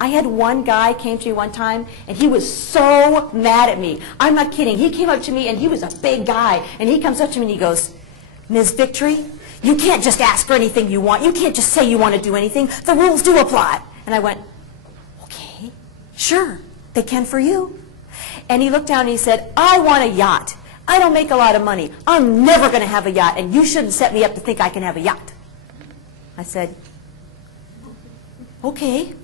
I had one guy came to me one time, and he was so mad at me. I'm not kidding. He came up to me, and he was a big guy, and he comes up to me and he goes, "Ms. Victory, you can't just ask for anything you want. You can't just say you want to do anything. The rules do apply." And I went, "Okay, sure, they can for you." And he looked down and he said, "I want a yacht. I don't make a lot of money. I'm never going to have a yacht, and you shouldn't set me up to think I can have a yacht." I said, "Okay,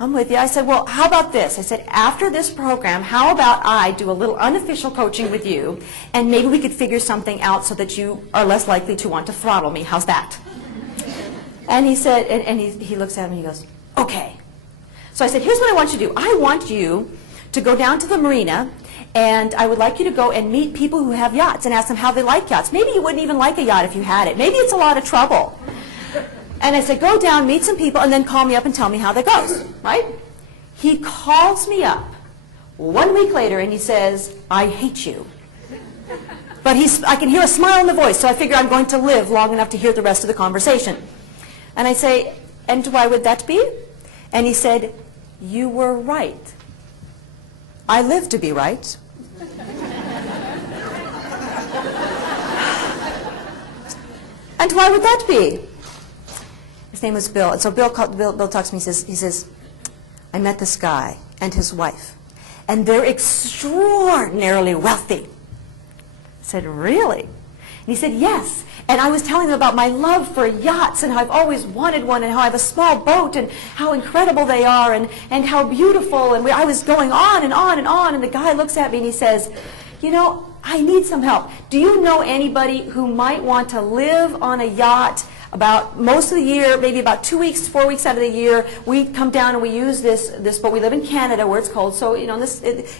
I'm with you." I said, "Well, how about this?" I said, "After this program, how about I do a little unofficial coaching with you, and maybe we could figure something out so that you are less likely to want to throttle me. How's that?" And he said, and he looks at me and he goes, "Okay." So I said, "Here's what I want you to do. I want you to go down to the marina, and I would like you to go and meet people who have yachts and ask them how they like yachts. Maybe you wouldn't even like a yacht if you had it. Maybe it's a lot of trouble." And I said, "Go down, meet some people, and then call me up and tell me how that goes," right? He calls me up 1 week later, and he says, "I hate you." But I can hear a smile in the voice, so I figure I'm going to live long enough to hear the rest of the conversation. And I say, "And why would that be?" And he said, "You were right. I live to be right." "And why would that be?" His name was Bill. And so Bill talks to me, he says, "I met this guy and his wife, and they're extraordinarily wealthy." I said, "Really?" And he said, "Yes. And I was telling them about my love for yachts and how I've always wanted one and how I have a small boat and how incredible they are and how beautiful." And I was going on and on and on. And the guy looks at me and he says, "You know, I need some help. Do you know anybody who might want to live on a yacht about most of the year, maybe about 2 weeks, 4 weeks out of the year? We come down and we use this boat. We live in Canada where it's cold, so you know,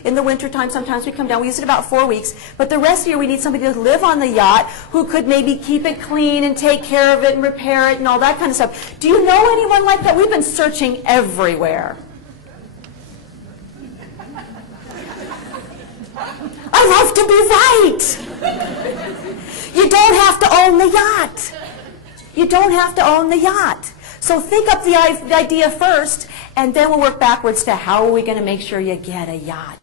in the wintertime sometimes we come down. We use it about 4 weeks, but the rest of the year we need somebody to live on the yacht who could maybe keep it clean and take care of it and repair it and all that kind of stuff. Do you know anyone like that? We've been searching everywhere." I love to be right. You don't have to own the yacht. You don't have to own the yacht. So think up the idea first, and then we'll work backwards to how are we going to make sure you get a yacht.